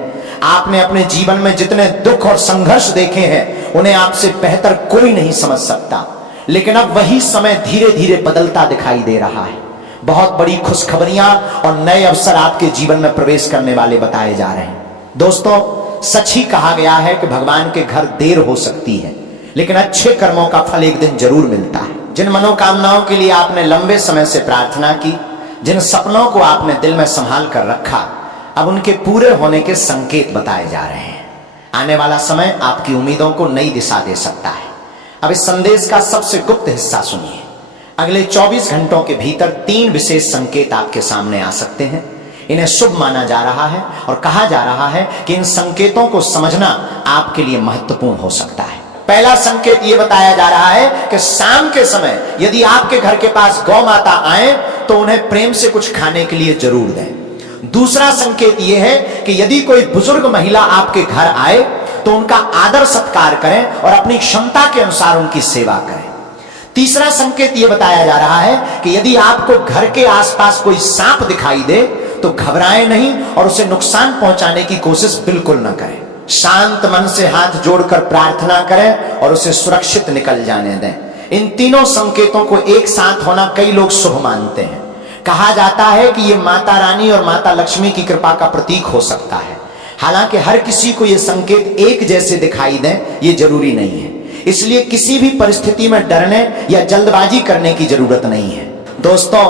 आपने अपने जीवन में जितने दुख और संघर्ष देखे हैं उन्हें आपसे बेहतर कोई नहीं समझ सकता। लेकिन अब वही समय धीरे धीरे बदलता दिखाई दे रहा है। बहुत बड़ी खुशखबरियां और नए अवसर आपके जीवन में प्रवेश करने वाले बताए जा रहे हैं। दोस्तों, सच ही कहा गया है कि भगवान के घर देर हो सकती है, लेकिन अच्छे कर्मों का फल एक दिन जरूर मिलता है। जिन मनोकामनाओं के लिए आपने लंबे समय से प्रार्थना की, जिन सपनों को आपने दिल में संभाल कर रखा, अब उनके पूरे होने के संकेत बताए जा रहे हैं। आने वाला समय आपकी उम्मीदों को नई दिशा दे सकता है। अब इस संदेश का सबसे गुप्त हिस्सा सुनिए। अगले 24 घंटों के भीतर 3 विशेष संकेत आपके सामने आ सकते हैं। इन्हें शुभ माना जा रहा है और कहा जा रहा है कि इन संकेतों को समझना आपके लिए महत्वपूर्ण हो सकता है। पहला संकेत यह बताया जा रहा है कि शाम के समय यदि आपके घर के पास गौ माता आए तो उन्हें प्रेम से कुछ खाने के लिए जरूर दें। दूसरा संकेत यह है कि यदि कोई बुजुर्ग महिला आपके घर आए तो उनका आदर सत्कार करें और अपनी क्षमता के अनुसार उनकी सेवा करें। तीसरा संकेत यह बताया जा रहा है कि यदि आपको घर के आसपास कोई सांप दिखाई दे तो घबराएं नहीं और उसे नुकसान पहुंचाने की कोशिश बिल्कुल न करें। शांत मन से हाथ जोड़कर प्रार्थना करें और उसे सुरक्षित निकल जाने दें। इन तीनों संकेतों को एक साथ होना कई लोग शुभ मानते हैं। कहा जाता है कि यह माता रानी और माता लक्ष्मी की कृपा का प्रतीक हो सकता है। हालांकि हर किसी को यह संकेत एक जैसे दिखाई दें यह जरूरी नहीं है, इसलिए किसी भी परिस्थिति में डरने या जल्दबाजी करने की जरूरत नहीं है। दोस्तों,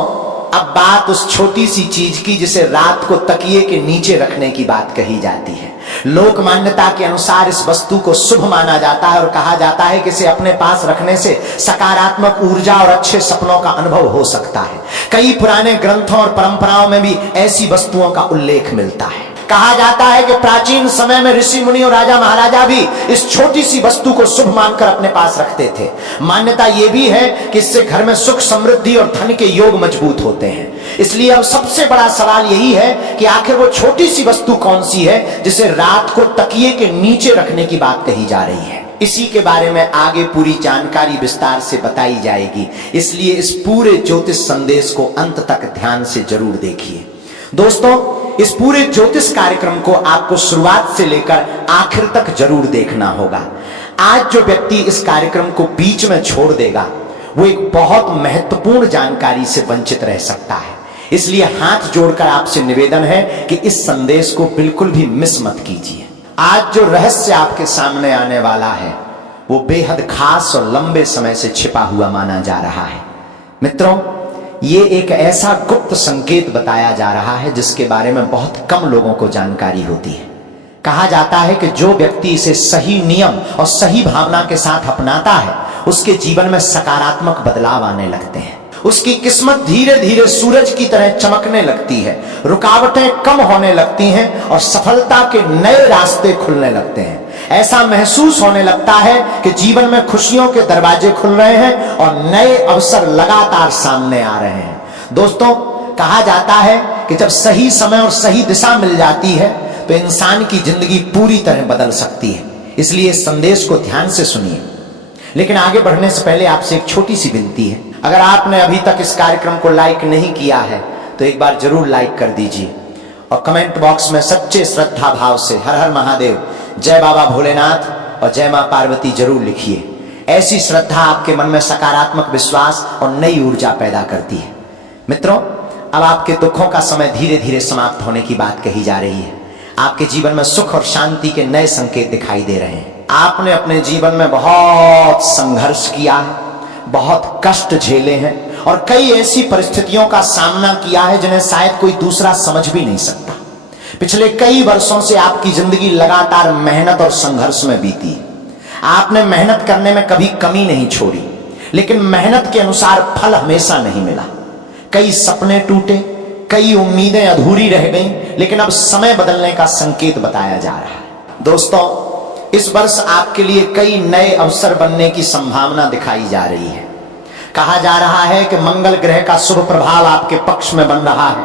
अब बात उस छोटी सी चीज की जिसे रात को तकिए के नीचे रखने की बात कही जाती है। लोक मान्यता के अनुसार इस वस्तु को शुभ माना जाता है और कहा जाता है कि इसे अपने पास रखने से सकारात्मक ऊर्जा और अच्छे सपनों का अनुभव हो सकता है। कई पुराने ग्रंथों और परंपराओं में भी ऐसी वस्तुओं का उल्लेख मिलता है। कहा जाता है कि प्राचीन समय में ऋषि मुनि और राजा महाराजा भी इस छोटी सी वस्तु को शुभ मानकर अपने पास रखते थे। मान्यता यह भी है कि इससे घर में सुख, समृद्धि और धन के योग मजबूत होते हैं। इसलिए अब सबसे बड़ा सवाल यही है कि आखिर वो छोटी सी वस्तु कौन सी है जिसे रात को तकिए के नीचे रखने की बात कही जा रही है। इसी के बारे में आगे पूरी जानकारी विस्तार से बताई जाएगी, इसलिए इस पूरे ज्योतिष संदेश को अंत तक ध्यान से जरूर देखिए। दोस्तों, इस पूरे ज्योतिष कार्यक्रम को आपको शुरुआत से लेकर आखिर तक जरूर देखना होगा। आज जो व्यक्ति इस कार्यक्रम को बीच में छोड़ देगा वो एक बहुत महत्वपूर्ण जानकारी से वंचित रह सकता है। इसलिए हाथ जोड़कर आपसे निवेदन है कि इस संदेश को बिल्कुल भी मिस मत कीजिए। आज जो रहस्य आपके सामने आने वाला है वो बेहद खास और लंबे समय से छिपा हुआ माना जा रहा है। मित्रों, ये एक ऐसा गुप्त संकेत बताया जा रहा है जिसके बारे में बहुत कम लोगों को जानकारी होती है। कहा जाता है कि जो व्यक्ति इसे सही नियम और सही भावना के साथ अपनाता है उसके जीवन में सकारात्मक बदलाव आने लगते हैं। उसकी किस्मत धीरे धीरे सूरज की तरह चमकने लगती है, रुकावटें कम होने लगती हैं और सफलता के नए रास्ते खुलने लगते हैं। ऐसा महसूस होने लगता है कि जीवन में खुशियों के दरवाजे खुल रहे हैं और नए अवसर लगातार सामने आ रहे हैं। दोस्तों, कहा जाता है कि जब सही समय और सही दिशा मिल जाती है तो इंसान की जिंदगी पूरी तरह बदल सकती है। इसलिए इस संदेश को ध्यान से सुनिए। लेकिन आगे बढ़ने से पहले आपसे एक छोटी सी विनती है। अगर आपने अभी तक इस कार्यक्रम को लाइक नहीं किया है तो एक बार जरूर लाइक कर दीजिए और कमेंट बॉक्स में सच्चे श्रद्धा भाव से हर हर महादेव, जय बाबा भोलेनाथ और जय मां पार्वती जरूर लिखिए। ऐसी श्रद्धा आपके मन में सकारात्मक विश्वास और नई ऊर्जा पैदा करती है। मित्रों, अब आपके दुखों का समय धीरे धीरे समाप्त होने की बात कही जा रही है। आपके जीवन में सुख और शांति के नए संकेत दिखाई दे रहे हैं। आपने अपने जीवन में बहुत संघर्ष किया है, बहुत कष्ट झेले हैं और कई ऐसी परिस्थितियों का सामना किया है जिन्हें शायद कोई दूसरा समझ भी नहीं सकता। पिछले कई वर्षों से आपकी जिंदगी लगातार मेहनत और संघर्ष में बीती। आपने मेहनत करने में कभी कमी नहीं छोड़ी, लेकिन मेहनत के अनुसार फल हमेशा नहीं मिला। कई सपने टूटे, कई उम्मीदें अधूरी रह गईं, लेकिन अब समय बदलने का संकेत बताया जा रहा है। दोस्तों, इस वर्ष आपके लिए कई नए अवसर बनने की संभावना दिखाई जा रही है। कहा जा रहा है कि मंगल ग्रह का शुभ प्रभाव आपके पक्ष में बन रहा है,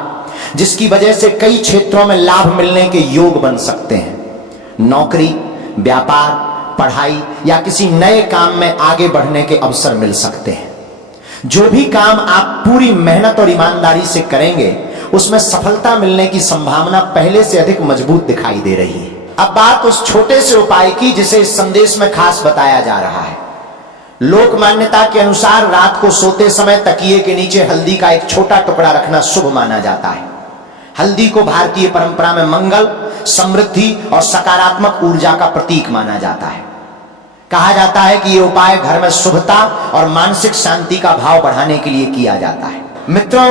जिसकी वजह से कई क्षेत्रों में लाभ मिलने के योग बन सकते हैं। नौकरी, व्यापार, पढ़ाई या किसी नए काम में आगे बढ़ने के अवसर मिल सकते हैं। जो भी काम आप पूरी मेहनत और ईमानदारी से करेंगे उसमें सफलता मिलने की संभावना पहले से अधिक मजबूत दिखाई दे रही है। अब बात उस छोटे से उपाय की जिसे इस संदेश में खास बताया जा रहा है। लोक मान्यता के अनुसार रात को सोते समय तकिए के नीचे हल्दी का एक छोटा टुकड़ा रखना शुभ माना जाता है। हल्दी को भारतीय परंपरा में मंगल, समृद्धि और सकारात्मक ऊर्जा का प्रतीक माना जाता है। कहा जाता है कि यह उपाय घर में शुभता और मानसिक शांति का भाव बढ़ाने के लिए किया जाता है। मित्रों,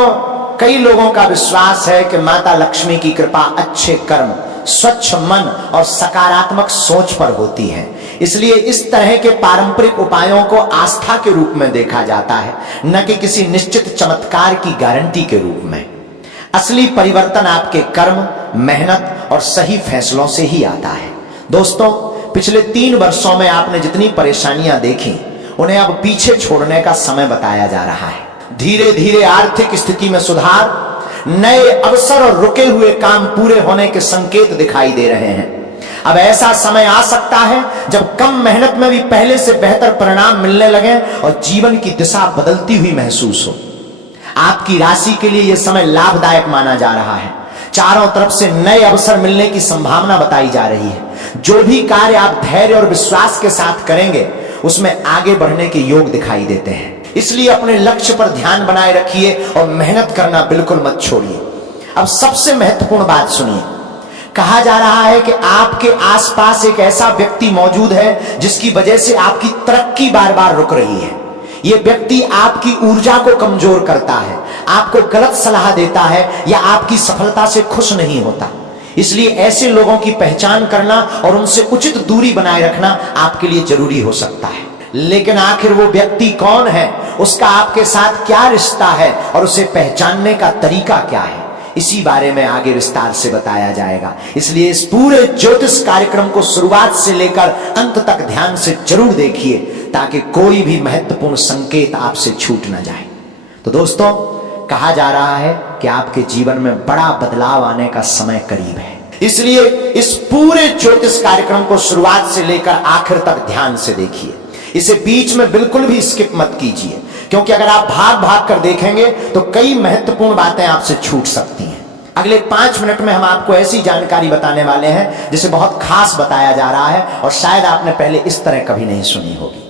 कई लोगों का विश्वास है कि माता लक्ष्मी की कृपा अच्छे कर्म, स्वच्छ मन और सकारात्मक सोच पर होती है। इसलिए इस तरह के पारंपरिक उपायों को आस्था के रूप में देखा जाता है, न कि किसी निश्चित चमत्कार की गारंटी के रूप में। असली परिवर्तन आपके कर्म, मेहनत और सही फैसलों से ही आता है। दोस्तों, पिछले 3 वर्षों में आपने जितनी परेशानियां देखी उन्हें अब पीछे छोड़ने का समय बताया जा रहा है। धीरे धीरे आर्थिक स्थिति में सुधार, नए अवसर और रुके हुए काम पूरे होने के संकेत दिखाई दे रहे हैं। अब ऐसा समय आ सकता है जब कम मेहनत में भी पहले से बेहतर परिणाम मिलने लगे और जीवन की दिशा बदलती हुई महसूस हो। आपकी राशि के लिए यह समय लाभदायक माना जा रहा है। चारों तरफ से नए अवसर मिलने की संभावना बताई जा रही है। जो भी कार्य आप धैर्य और विश्वास के साथ करेंगे उसमें आगे बढ़ने के योग दिखाई देते हैं। इसलिए अपने लक्ष्य पर ध्यान बनाए रखिए और मेहनत करना बिल्कुल मत छोड़िए। अब सबसे महत्वपूर्ण बात सुनिए। कहा जा रहा है कि आपके आसपास एक ऐसा व्यक्ति मौजूद है जिसकी वजह से आपकी तरक्की बार बार रुक रही है। यह व्यक्ति आपकी ऊर्जा को कमजोर करता है, आपको गलत सलाह देता है या आपकी सफलता से खुश नहीं होता। इसलिए ऐसे लोगों की पहचान करना और उनसे उचित दूरी बनाए रखना आपके लिए जरूरी हो सकता है। लेकिन आखिर वो व्यक्ति कौन है, उसका आपके साथ क्या रिश्ता है और उसे पहचानने का तरीका क्या है, इसी बारे में आगे विस्तार से बताया जाएगा। इसलिए इस पूरे ज्योतिष कार्यक्रम को शुरुआत से लेकर अंत तक ध्यान से जरूर देखिए ताकि कोई भी महत्वपूर्ण संकेत आपसे छूट न जाए। तो दोस्तों, कहा जा रहा है कि आपके जीवन में बड़ा बदलाव आने का समय करीब है। इसलिए इस पूरे ज्योतिष कार्यक्रम को शुरुआत से लेकर आखिर तक ध्यान से देखिए। इसे बीच में बिल्कुल भी स्किप मत कीजिए, क्योंकि अगर आप भाग भाग कर देखेंगे तो कई महत्वपूर्ण बातें आपसे छूट सकती हैं। अगले 5 मिनट में हम आपको ऐसी जानकारी बताने वाले हैं जिसे बहुत खास बताया जा रहा है और शायद आपने पहले इस तरह कभी नहीं सुनी होगी।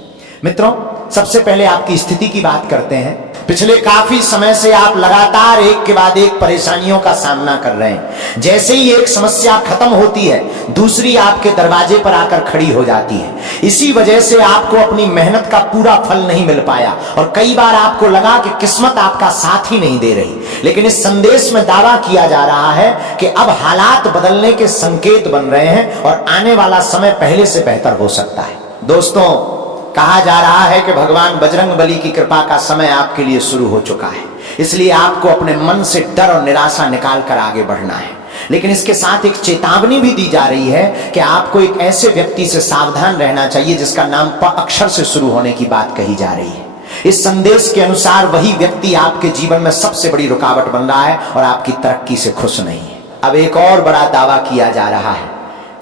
मित्रों, सबसे पहले आपकी स्थिति की बात करते हैं। पिछले काफी समय से आप लगातार एक के बाद एक परेशानियों का सामना कर रहे हैं। जैसे ही एक समस्या खत्म होती है, दूसरी आपके दरवाजे पर आकर खड़ी हो जाती है। इसी वजह से आपको अपनी मेहनत का पूरा फल नहीं मिल पाया और कई बार आपको लगा कि किस्मत आपका साथ ही नहीं दे रही। लेकिन इस संदेश में दावा किया जा रहा है कि अब हालात बदलने के संकेत बन रहे हैं और आने वाला समय पहले से बेहतर हो सकता है। दोस्तों, कहा जा रहा है कि भगवान बजरंगबली की कृपा का समय आपके लिए शुरू हो चुका है, इसलिए आपको अपने मन से डर और निराशा निकाल कर आगे बढ़ना है। लेकिन इसके साथ एक चेतावनी भी दी जा रही है कि आपको एक ऐसे व्यक्ति से सावधान रहना चाहिए जिसका नाम प अक्षर से शुरू होने की बात कही जा रही है। इस संदेश के अनुसार वही व्यक्ति आपके जीवन में सबसे बड़ी रुकावट बन रहा है और आपकी तरक्की से खुश नहीं है। अब एक और बड़ा दावा किया जा रहा है।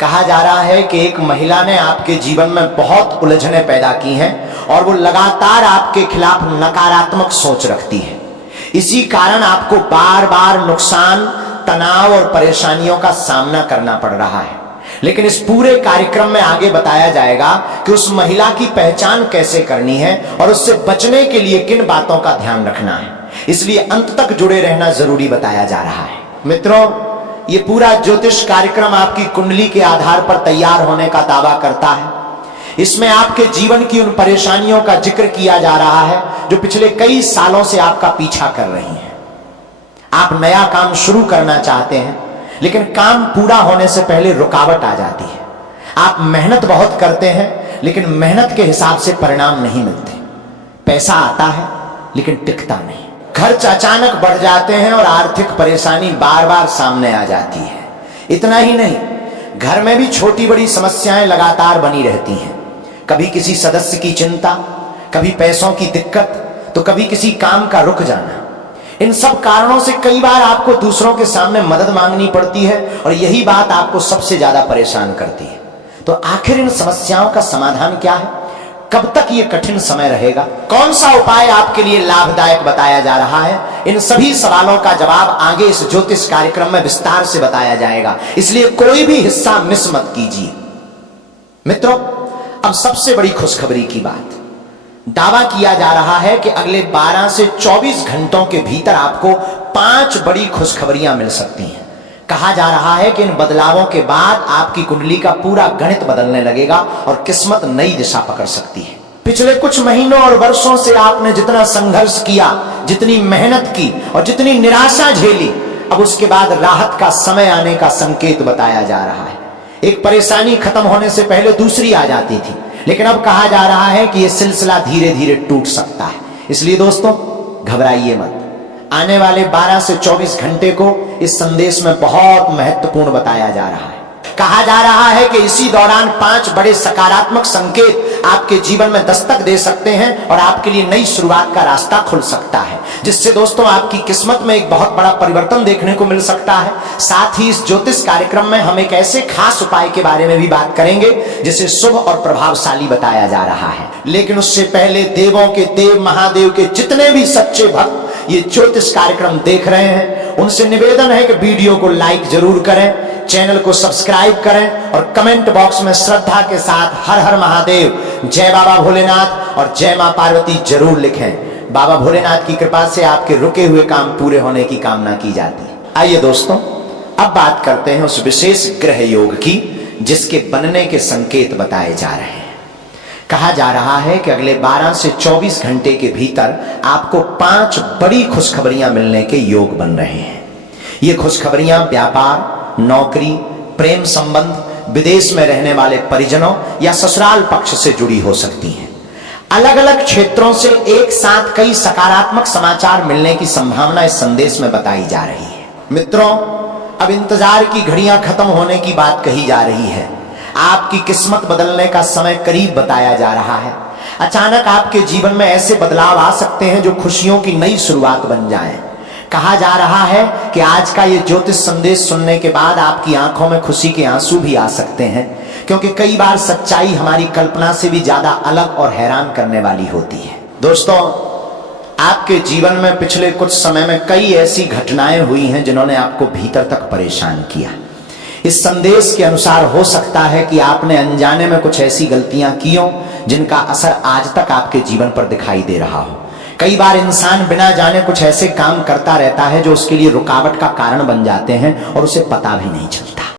कहा जा रहा है कि एक महिला ने आपके जीवन में बहुत उलझने पैदा की हैं और वो लगातार आपके खिलाफ नकारात्मक सोच रखती है। इसी कारण आपको बार बार नुकसान, तनाव और परेशानियों का सामना करना पड़ रहा है। लेकिन इस पूरे कार्यक्रम में आगे बताया जाएगा कि उस महिला की पहचान कैसे करनी है और उससे बचने के लिए किन बातों का ध्यान रखना है। इसलिए अंत तक जुड़े रहना जरूरी बताया जा रहा है। मित्रों, ये पूरा ज्योतिष कार्यक्रम आपकी कुंडली के आधार पर तैयार होने का दावा करता है। इसमें आपके जीवन की उन परेशानियों का जिक्र किया जा रहा है जो पिछले कई सालों से आपका पीछा कर रही हैं। आप नया काम शुरू करना चाहते हैं, लेकिन काम पूरा होने से पहले रुकावट आ जाती है। आप मेहनत बहुत करते हैं, लेकिन मेहनत के हिसाब से परिणाम नहीं मिलते। पैसा आता है, लेकिन टिकता नहीं। खर्च अचानक बढ़ जाते हैं और आर्थिक परेशानी बार बार सामने आ जाती है। इतना ही नहीं, घर में भी छोटी बड़ी समस्याएं लगातार बनी रहती हैं। कभी किसी सदस्य की चिंता, कभी पैसों की दिक्कत, तो कभी किसी काम का रुक जाना। इन सब कारणों से कई बार आपको दूसरों के सामने मदद मांगनी पड़ती है और यही बात आपको सबसे ज्यादा परेशान करती है। तो आखिर इन समस्याओं का समाधान क्या है? कब तक ये कठिन समय रहेगा? कौन सा उपाय आपके लिए लाभदायक बताया जा रहा है? इन सभी सवालों का जवाब आगे इस ज्योतिष कार्यक्रम में विस्तार से बताया जाएगा, इसलिए कोई भी हिस्सा मिस मत कीजिए। मित्रों, अब सबसे बड़ी खुशखबरी की बात। दावा किया जा रहा है कि अगले 12 से 24 घंटों के भीतर आपको 5 बड़ी खुशखबरियां मिल सकती हैं। कहा जा रहा है कि इन बदलावों के बाद आपकी कुंडली का पूरा गणित बदलने लगेगा और किस्मत नई दिशा पकड़ सकती है। पिछले कुछ महीनों और वर्षों से आपने जितना संघर्ष किया, जितनी मेहनत की और जितनी निराशा झेली, अब उसके बाद राहत का समय आने का संकेत बताया जा रहा है। एक परेशानी खत्म होने से पहले दूसरी आ जाती थी, लेकिन अब कहा जा रहा है कि यह सिलसिला धीरे धीरे टूट सकता है। इसलिए दोस्तों, घबराइए मत। आने वाले 12 से 24 घंटे को इस संदेश में बहुत महत्वपूर्ण बताया जा रहा है। कहा जा रहा है कि इसी दौरान 5 बड़े सकारात्मक संकेत आपके जीवन में दस्तक दे सकते हैं और आपके लिए नई शुरुआत का रास्ता खुल सकता है, जिससे दोस्तों आपकी किस्मत में एक बहुत बड़ा परिवर्तन देखने को मिल सकता है। साथ ही इस ज्योतिष कार्यक्रम में हम एक ऐसे खास उपाय के बारे में भी बात करेंगे जिसे शुभ और प्रभावशाली बताया जा रहा है। लेकिन उससे पहले देवों के देव महादेव के जितने भी सच्चे भक्त ये ज्योतिष कार्यक्रम देख रहे हैं, उनसे निवेदन है कि वीडियो को लाइक जरूर करें, चैनल को सब्सक्राइब करें और कमेंट बॉक्स में श्रद्धा के साथ हर हर महादेव, जय बाबा भोलेनाथ और जय मां पार्वती जरूर लिखें। बाबा भोलेनाथ की कृपा से आपके रुके हुए काम पूरे होने की कामना की जाती है। आइए दोस्तों, अब बात करते हैं उस विशेष ग्रह योग की जिसके बनने के संकेत बताए जा रहे हैं। कहा जा रहा है कि अगले 12 से 24 घंटे के भीतर आपको 5 बड़ी खुशखबरियां मिलने के योग बन रहे हैं। ये खुशखबरियां व्यापार, नौकरी, प्रेम संबंध, विदेश में रहने वाले परिजनों या ससुराल पक्ष से जुड़ी हो सकती हैं। अलग अलग क्षेत्रों से एक साथ कई सकारात्मक समाचार मिलने की संभावना इस संदेश में बताई जा रही है। मित्रों, अब इंतजार की घड़ियां खत्म होने की बात कही जा रही है। आपकी किस्मत बदलने का समय करीब बताया जा रहा है। अचानक आपके जीवन में ऐसे बदलाव आ सकते हैं जो खुशियों की नई शुरुआत बन जाएं। कहा जा रहा है कि आज का ये ज्योतिष संदेश सुनने के बाद आपकी आंखों में खुशी के आंसू भी आ सकते हैं, क्योंकि कई बार सच्चाई हमारी कल्पना से भी ज्यादा अलग और हैरान करने वाली होती है। दोस्तों, आपके जीवन में पिछले कुछ समय में कई ऐसी घटनाएं हुई हैं जिन्होंने आपको भीतर तक परेशान किया। इस संदेश के अनुसार हो सकता है कि आपने अनजाने में कुछ ऐसी गलतियां की हो जिनका असर आज तक आपके जीवन पर दिखाई दे रहा हो। कई बार इंसान बिना जाने कुछ ऐसे काम करता रहता है जो उसके लिए रुकावट का कारण बन जाते हैं और उसे पता भी नहीं चलता।